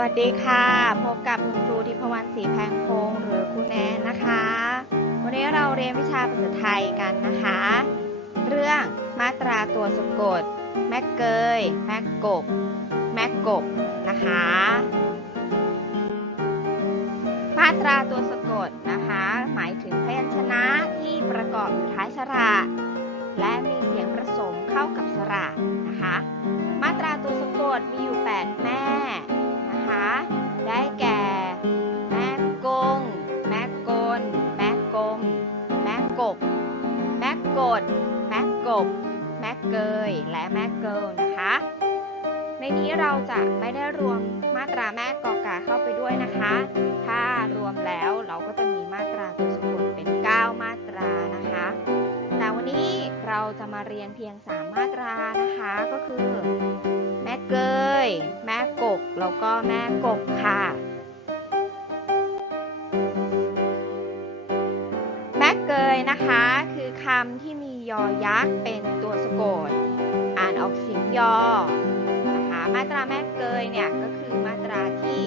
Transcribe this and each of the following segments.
วัสดีค่ะ พบกับคุณครูทิพวรรณศรีแพงพงหรือครูแนนนะคะ วันนี้เราเรียนวิชาภาษาไทยกันนะคะ เรื่องมาตราตัวสะกด แม่เกย แม่กบ แม่กบนะคะ มาตราตัวสะกดนะคะ หมายถึงพยัญชนะที่ประกอบอยู่ท้ายสระและมีเสียงผสมเข้ากับสระนะคะ มาตราตัวสะกดมีอยู่ 8 แม่ เราจะไม่ได้รวมมาตราแม่กอกาเข้าไปด้วยนะคะ ถ้ารวมแล้วเราก็จะมีมาตราตัวสะกดเป็น 9 มาตรานะคะ แต่วันนี้เราจะมาเรียนเพียง 3 มาตรานะคะ ก็คือ แม่เกย แม่กบแล้วก็แม่กบค่ะแม่เกยนะคะคือคำที่มียอยักษ์เป็นตัวสะกด อ่านออกเสียงยอ มาตราแม่เกยเนี่ยก็คือมาตราที่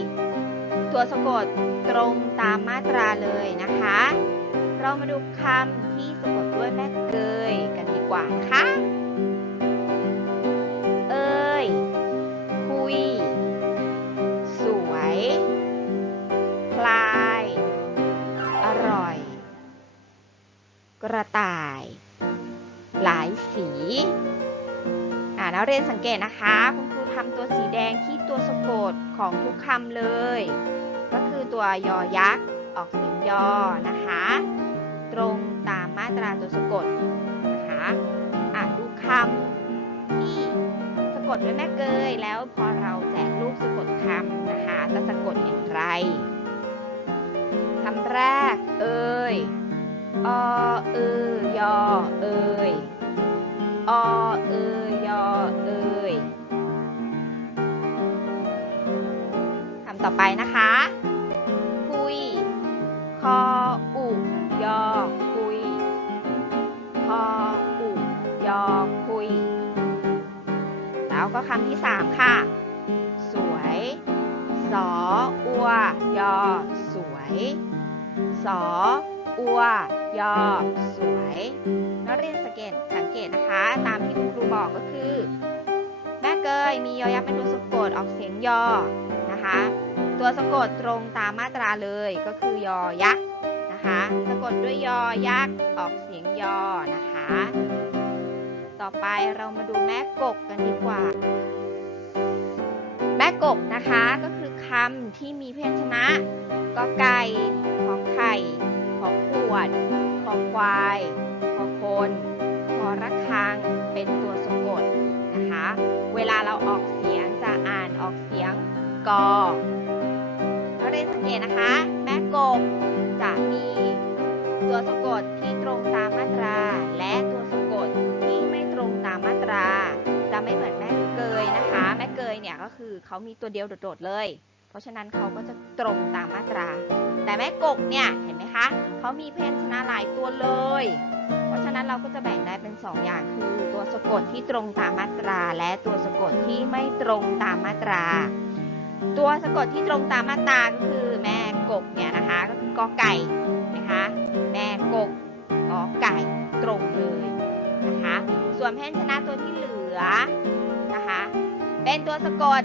ตัวสะกดตรงตามมาตราเลยนะคะ เรามาดูคำที่สะกดด้วยแม่เกยกันดีกว่านะคะเอ้ยคุย สวยคลาย อร่อย กระต่าย หลายสี อ่านักเรียนสังเกตนะคะคุณครู ทำตัวสีแดงที่ตัวสะกดของทุกคำเลย ก็คือตัวยอยักษ์ออกเสียงยอนะคะ ตรงตามมาตราตัวสะกดนะคะอะดูคำที่สะกดด้วยแม่เกยแล้วพอเราแจกรูปสะกดคำนะคะจะสะกดอย่างไรคำแรก เอ่ยอเอยอเอยอ ไปนะคะ คุย คออุยอคุย คออุยอคุย แล้วก็คำที่สามค่ะ สวย สออัวยอสวย สออัวยอสวยนักเรียนสังเกตสังเกตนะคะ ตามที่คุณครูบอกก็คือ แม่เกยมียอยักษ์เป็นตัวสะกดออกเสียงยอนะคะ ตัวสะกดตรงตามมาตราเลยก็คือยอยักษ์นะคะสะกดด้วยยอยักษ์ออกเสียงยอนะคะ ต่อไปเรามาดูแม่กกกันดีกว่า แม่กกนะคะก็คือคำที่มีพยัญชนะกอไก่ขอไข่ขอขวดขอควายขอคนขอระฆังเป็นตัวสะกดนะคะ เวลาเราออกเสียงจะอ่านออกเสียงกอ นักเรียนะคะ แม่กบจะมีตัวสะกดที่ตรงตามมาตรา และตัวสะกดที่ไม่ตรงตามมาตรา จะไม่เหมือนแม่เกยนะคะ แม่เกยเนี่ยก็คือเขามีตัวเดียวโดดๆเลย เพราะฉะนั้นเขาก็จะตรงตามมาตรา แต่แม่กกเนี่ยเห็นไหมคะเขามีพยัญชนะหลายตัวเลย เพราะฉะนั้นเราก็จะแบ่งได้เป็น 2 อย่างคือ ตัวสะกดที่ตรงตามมาตรา และตัวสะกดที่ไม่ตรงตามมาตรา ตัวสะกดที่ตรงตามมาตราก็คือแม่กกเนี่ยนะคะก็คือกอไก่นะคะแม่กกกอไก่ตรงเลยนะคะส่วนพยัญชนะตัวที่เหลือนะคะเป็นตัวสะกด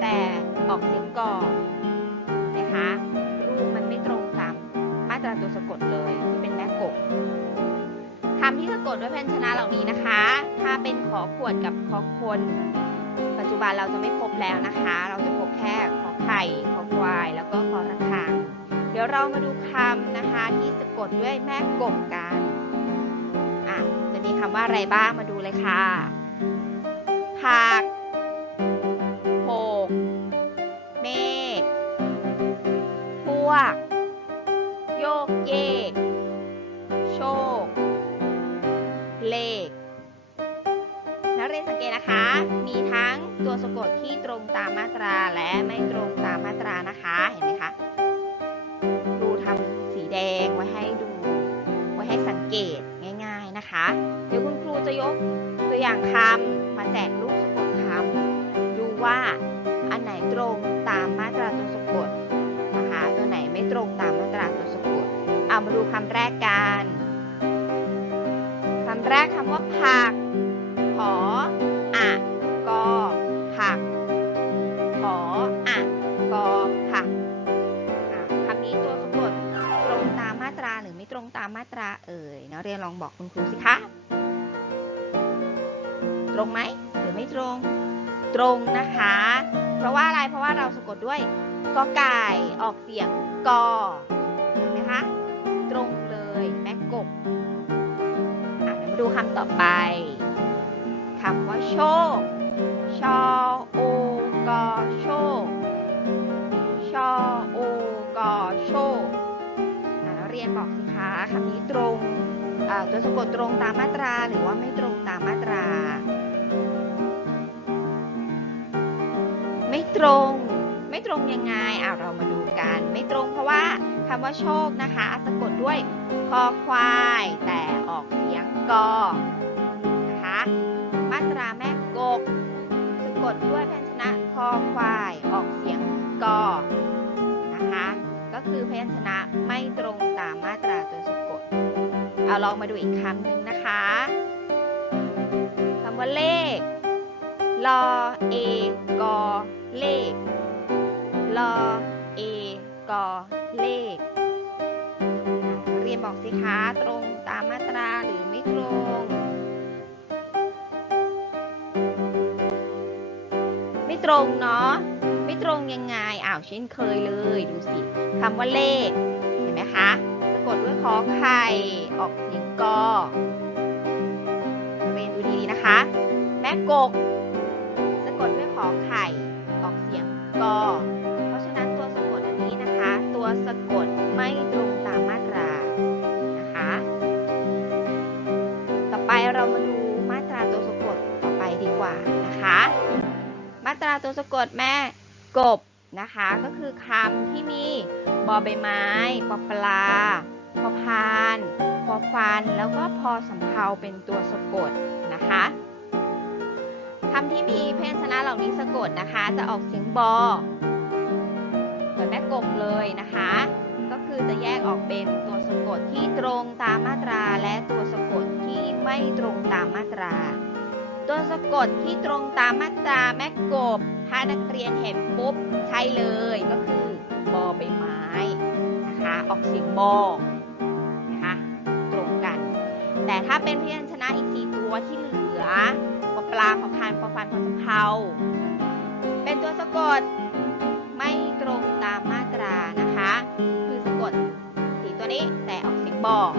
แต่ออกเสียงกอนะคะรูปมันไม่ตรงตามมาตราตัวสะกดเลยที่เป็นแม่กกคำที่สะกดด้วยพยัญชนะเหล่านี้นะคะ ถ้าเป็นขอขวดกับขอคน จจุบันเราจะไม่พบแล้วนะคะ เราจะพบแค่ขอไข่ขอควาย แล้วก็ขอระฆัง เดี๋ยวเรามาดูคำนะคะ ที่สะกดด้วยแม่กบกันอะจะมีคำว่าอะไรบ้างมาดูเลยค่ะผักโผกเมฆพวก โยกเยก โชค เลขนักเรียนสังเกตนะคะ มี ตัวสะกดที่ตรงตามมาตราและไม่ตรงตามมาตรานะคะ เห็นไหมคะ ครูทำสีแดงไว้ให้ดู ไว้ให้สังเกตง่ายๆนะคะ เดี๋ยวคุณครูจะยกตัวอย่างคำมาแจกลูกสะกดคำ ดูว่าอันไหนตรงตามมาตราตัวสะกดนะคะ ตัวไหนไม่ตรงตามมาตราตัวสะกด เอามาดูคำแรกกัน คำแรกคำว่าผักขอ นลองบอกคุณครูสิคะ ตรงไหมหรือไม่ตรง ตรงนะคะ เพราะว่าอะไรเพราะว่าเราสะกดด้วยกอไก่ออกเสียงกอเห็นไหมคะตรงเลยแม่กบอะเดี๋ยวมาดูคำต่อไปคำว่าโชคชอโคำนี้ตรงตัวสะกดตรงตามมาตราหรือว่าไม่ตรงตามมาตรา ไม่ตรง ไม่ตรงยังไงอะเรามาดูกัน ไม่ตรงเพราะว่าคำว่าโชคนะคะ สะกดด้วยคอควาย แต่ออกเสียงกอนะคะ มาตราแม่กก สะกดด้วยพยัญชนะคอควาย เอาลองมาดูอีกคำหนึ่งนะคะคำว่าเลขลอเอกอเลขลอเอกอเลขเรียนบอกสิคะตรงตามมาตราหรือไม่ตรงไม่ตรงเนาะไม่ตรงยังไงอ้าวเช่นเคยเลยดูสิคำว่าเลขเห็นไหมคะสะกดด้วยขอไข่ ออกเสียงกอเรียนดูดีๆนะคะ แม่กก สะกดด้วยขอไข่ ออกเสียงกอ เพราะฉะนั้นตัวสะกดอันนี้นะคะ ตัวสะกดไม่ตรงตามมาตรานะคะ ต่อไปเรามาดูมาตราตัวสะกดต่อไปดีกว่านะคะ มาตราตัวสะกดแม่กบนะคะก็คือคำที่มีบอใบไม้ปอปลาพอพาน พอฟัน แล้วก็พอสำเภาเป็นตัวสะกดนะคะคำที่มีพยัญชนะเหล่านี้สะกดนะคะ จะออกเสียงบอเหมือนแม่กบเลยนะคะ ก็คือจะแยกออกเป็นตัวสะกดที่ตรงตามมาตราและตัวสะกดที่ไม่ตรงตามมาตรา ตัวสะกดที่ตรงตามมาตราแม่กบ ถ้านักเรียนเห็นปุ๊บใช่เลยก็คือบอใบไม้นะคะ ออกเสียงบอ แต่ถ้าเป็นพยัญชนะอีกสี่ตัวที่เหลือปปลาพอพานพอฟันพอสำเภาเป็นตัวสะกดไม่ตรงตามมาตรานะคะ คือสะกดสีตัวนี้แต่ออกเสียงบอก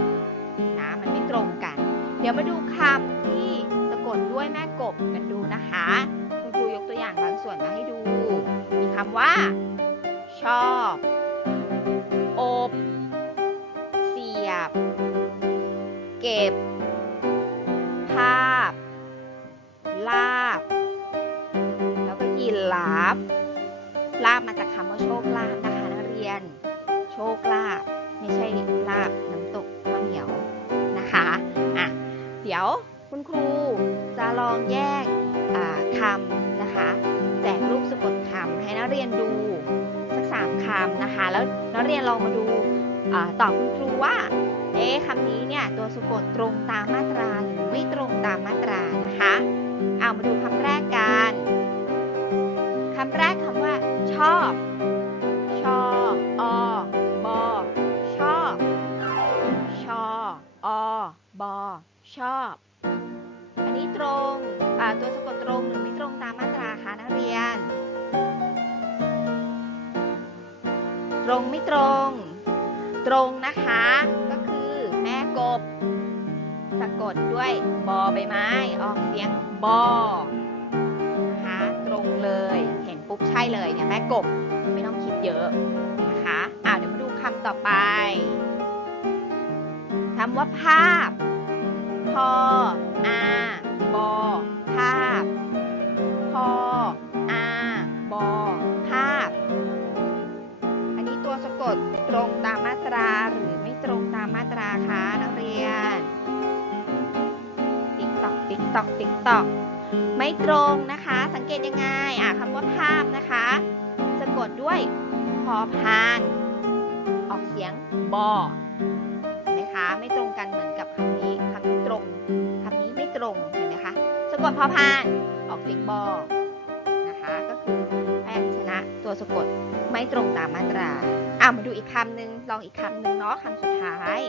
นะมันไม่ตรงกัน เดี๋ยวมาดูคำที่สะกดด้วยแม่กบกันดูนะคะคุณครูยกตัวอย่างบางส่วนมาให้ดู มีคำว่า ชอบ อบ เสียบ เก็บ ภาพ ลาบ แล้วก็ยินลาบ ลาบมาจากคำว่าโชคลาบนะคะนักเรียน โชคลาบไม่ใช่ลาบน้ำตกข้าวเหนียวนะคะอะเดี๋ยวคุณครูจะลองแยกคำนะคะแจกรูปสะกดคำให้นักเรียนดูสักสามคำนะคะ แล้วนักเรียนลองมาดูอตอบคุณครูว่า เอ๊คำนี้เนี่ยตัวสะกดตรงตามมาตราหรือไม่ตรงตามมาตรานะคะเอามาดูคำแรกกันคำแรกคำว่า ชอบชออบอชอบชออบอชอบ อันนี้ตรงตัวสะกดตรงหรือไม่ตรงตามมาตราคะนักเรียน ตรงไม่ตรง ตรงนะคะก็ กบ สะกดด้วยบอใบไม้ ออกเสียงบอนะคะตรงเลยเห็นปุ๊บใช่เลยเนี่ยแม่กบไม่ต้องคิดเยอะนะคะอ่าเดี๋ยวมาดูคำต่อไปคำว่าภาพพออาบอ ตอกติ๊กตอกไม่ตรงนะคะ สังเกตยังไงอะคำว่าภาพนะคะสะกดด้วยพอพาน ออกเสียงบอเห็นไหมคะ ไม่ตรงกันเหมือนกับคำนี้คำนี้ตรงคำนี้ไม่ตรงเห็นไหมคะสะกดพอพานออกเสียงบอนะคะก็คือพยัญชนะตัวสะกดไม่ตรงตามมาตราอะมาดูอีกคำหนึ่งลองอีกคำหนึ่งเนาะคำสุดท้าย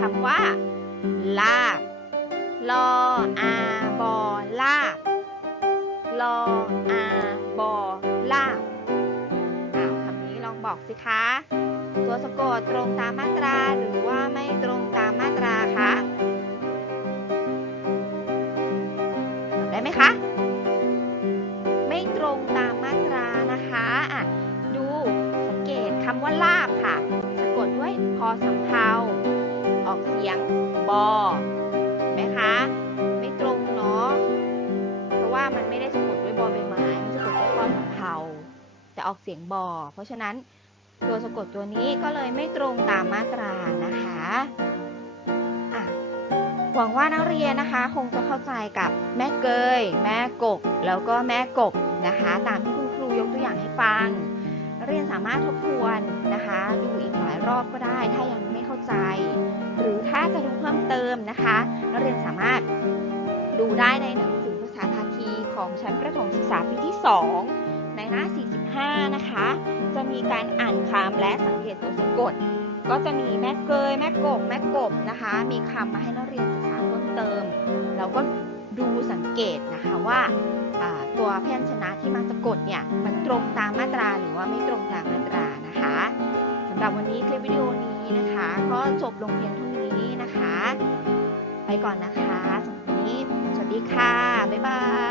คำว่าลาบ ลออาบอลาบลออาบอลาบอ้าวคำนี้ลองบอกสิคะ ตัวสะกดตรงตามมาตราหรือว่าไม่ตรงตามมาตราคะได้ไหมคะ ไม่ตรงตามมาตรานะคะอะดูสังเกตคำว่าลาบค่ะ สะกดด้วยพอสำเภาออกเสียงบอ แต่ออกเสียงบอ เพราะฉะนั้นตัวสะกดตัวนี้ก็เลยไม่ตรงตามมาตรานะคะะหวังว่านักเรียนนะคะคงจะเข้าใจกับแม่เกย แม่กบแล้วก็แม่กบนะคะ ตามที่คุณครูยกตัวอย่างให้ฟัง เรียนสามารถทบทวนนะคะ ดูอีกหลายรอบก็ได้ ถ้ายังไม่เข้าใจ หรือถ้าจะดูเพิ่มเติมนะคะนักเรียนสามารถดูได้ในหนังสือภาษาภาคีของชั้นประถมศึกษาปีที่ 2 ในหน้า 5 นะคะ จะมีการอ่านคำและสังเกตตัวสะกด ก็จะมีแม่เกยแม่กบแม่กบนะคะ มีคำมาให้นักเรียนศึกษาเพิ่มเติม แล้วก็ดูสังเกตนะคะว่าตัวพยัญชนะที่มาสะกดเนี่ยมันตรงตามมาตราหรือว่าไม่ตรงตามมาตรานะคะสำหรับวันนี้คลิปวิดีโอนี้นะคะ ก็จบลงเพียงเท่านี้นะคะ ไปก่อนนะคะสวัสดีค่ะ บ๊ายบาย